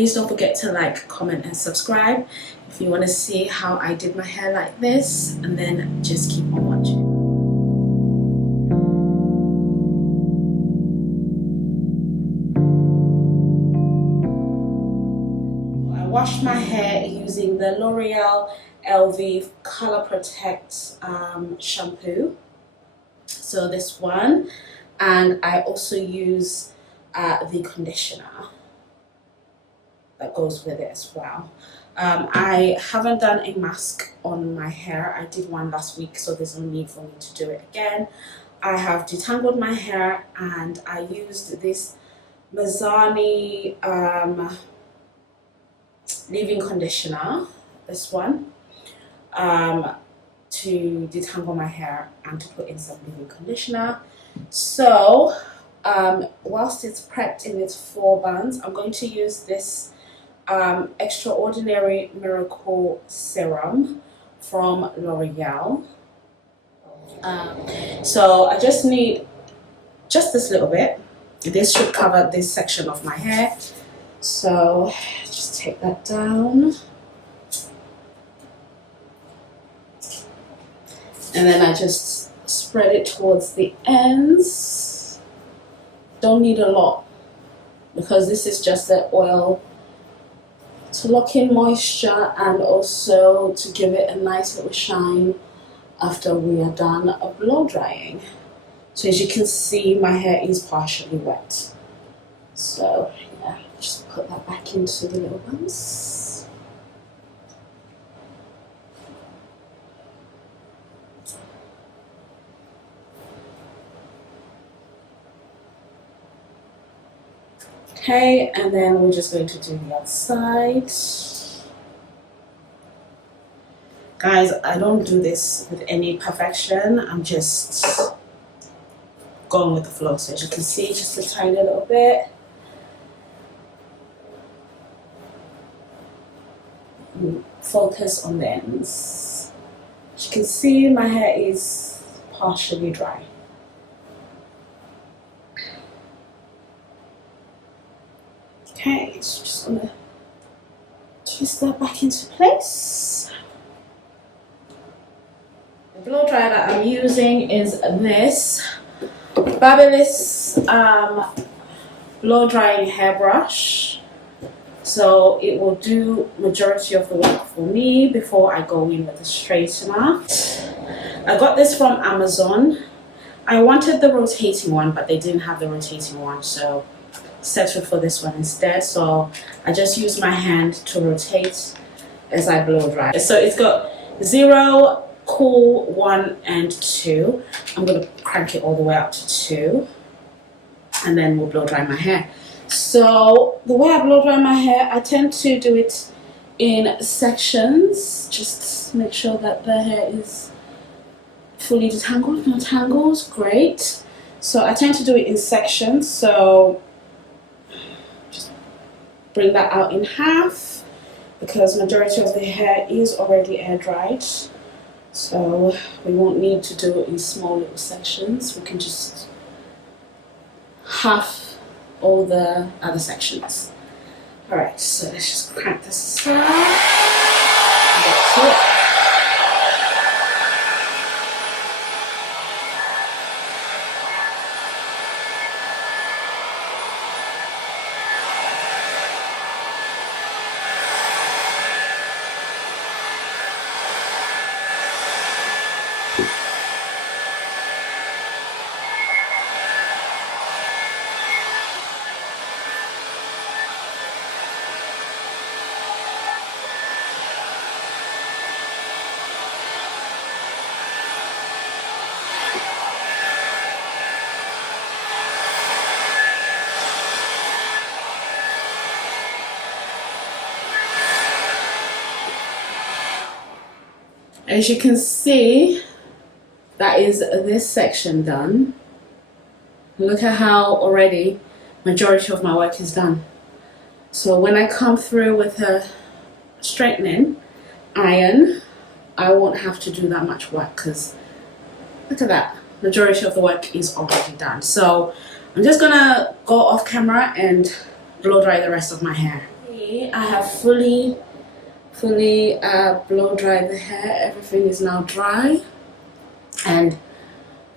Please don't forget to like, comment and subscribe if you want to see how I did my hair like this, and then just keep on watching. I washed my hair using the L'Oreal LV Color Protect shampoo, so this one, and I also use the conditioner that goes with it as well. I haven't done a mask on my hair. I did one last week, so there's no need for me to do it again. I have detangled my hair, and I used this Mazzani leave-in conditioner, this one, to detangle my hair and to put in some leave-in conditioner. So whilst it's prepped in its 4 bands, I'm going to use this Extraordinary Miracle Serum from L'Oreal. So I just need just this little bit. This should cover this section of my hair. So just take that down. And then I just spread it towards the ends. Don't need a lot, because this is just the oil to lock in moisture and also to give it a nice little shine after we are done blow drying. So as you can see, my hair is partially wet. So yeah, just put that back into the little buns. Okay, and then we're just going to do the other side. Guys, I don't do this with any perfection. I'm just going with the flow. So as you can see, just a tiny little bit. Focus on the ends. As you can see, my hair is partially dry. Okay, so just gonna twist that back into place. The blow dryer that I'm using is this fabulous blow drying hairbrush. So it will do majority of the work for me before I go in with the straightener. I got this from Amazon. I wanted the rotating one, but they didn't have the rotating one, so settled for this one instead. So I just use my hand to rotate as I blow dry. So it's got 0, cool, 1 and 2. I'm going to crank it all the way up to 2, and then we'll blow dry my hair. So the way I blow dry my hair, I tend to do it in sections, just make sure that the hair is fully detangled, no tangles. Great. So I tend to do it in sections, so just bring that out in half, because majority of the hair is already air dried, so we won't need to do it in small little sections. We can just half all the other sections. Alright, so let's just crank this aside and get to it. As you can see, that is this section done. Look at how already majority of my work is done. So when I come through with a straightening iron, I won't have to do that much work, because look at that, majority of the work is already done. So I'm just gonna go off camera and blow dry the rest of my hair. I have fully blow dried the hair. Everything is now dry, and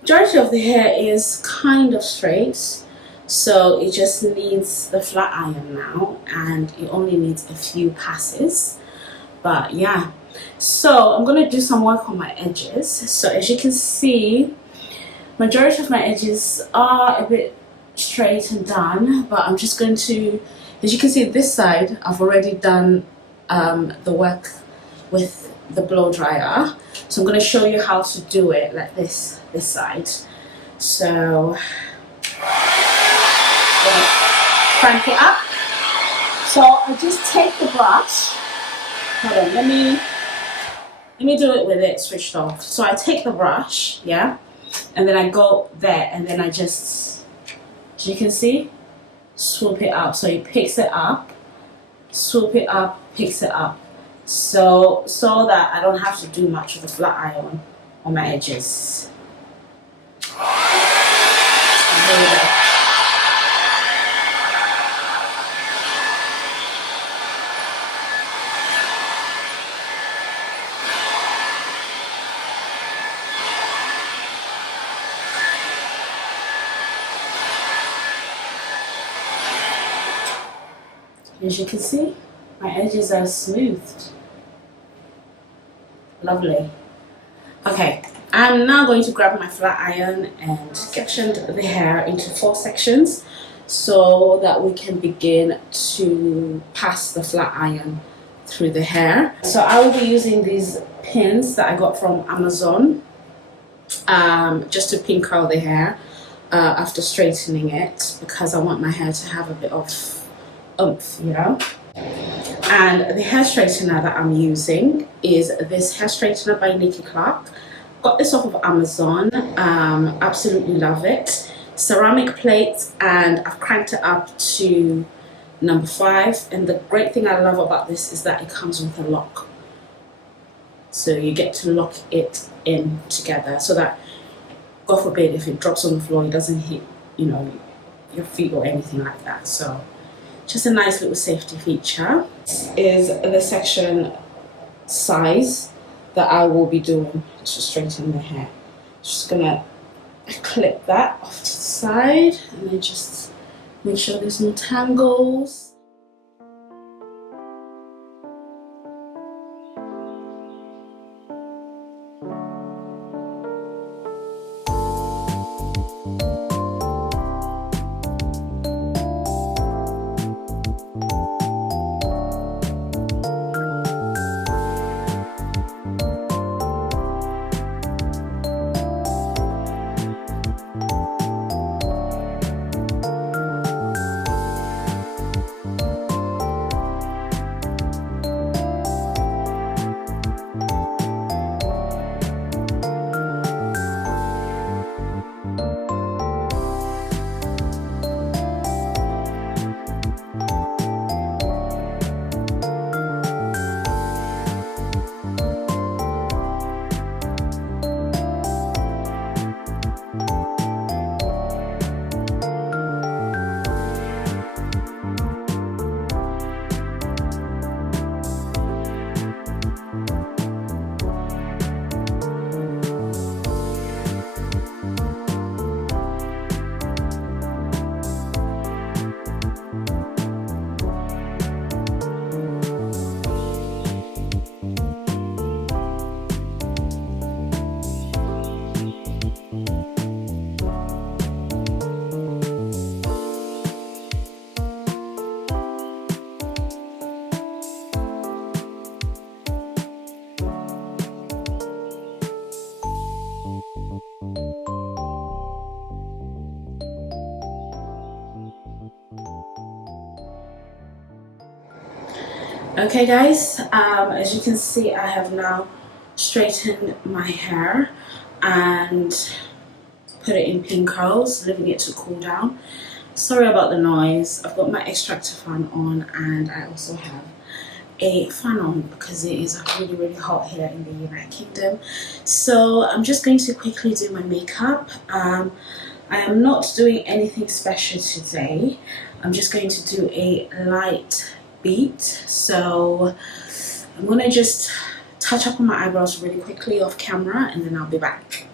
majority of the hair is kind of straight, so it just needs the flat iron now, and it only needs a few passes. But yeah, so I'm gonna do some work on my edges. So as you can see, majority of my edges are a bit straight and done, but I'm just going to, as you can see this side, I've already done the work with the blow dryer. So I'm going to show you how to do it like this side. So crank it up. So I just take the brush. Hold on, let me do it with it switched off. So I take the brush, yeah, and then I go there, and then I just, as you can see, swoop it up. So it picks it up, swoop it up, picks it up, so that I don't have to do much with the flat iron on my edges. And there we go. As you can see, my edges are smoothed. Lovely. Okay, I'm now going to grab my flat iron and section the hair into 4 sections so that we can begin to pass the flat iron through the hair. So I will be using these pins that I got from Amazon just to pin curl the hair after straightening it, because I want my hair to have a bit of oomph, you know. And the hair straightener that I'm using is this hair straightener by Nikki Clark. Got this off of Amazon. Absolutely love it. Ceramic plate, and I've cranked it up to number 5. And the great thing I love about this is that it comes with a lock, so you get to lock it in together so that, God forbid, if it drops on the floor, it doesn't hit, you know, your feet or anything like that. So just a nice little safety feature. This is the section size that I will be doing to straighten the hair. Just gonna clip that off to the side and then just make sure there's no tangles. Okay guys, as you can see, I have now straightened my hair and put it in pin curls, leaving it to cool down. Sorry about the noise. I've got my extractor fan on, and I also have a fan on because it is really hot here in the United Kingdom. So I'm just going to quickly do my makeup. I am not doing anything special today. I'm just going to do a light beat. So I'm gonna just touch up on my eyebrows really quickly off camera and then I'll be back.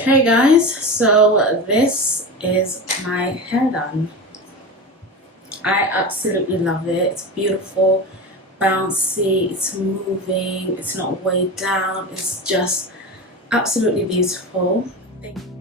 Okay guys, so this is my hair done. I absolutely love it. It's beautiful, bouncy, it's moving, it's not weighed down, it's just absolutely beautiful. Thank you.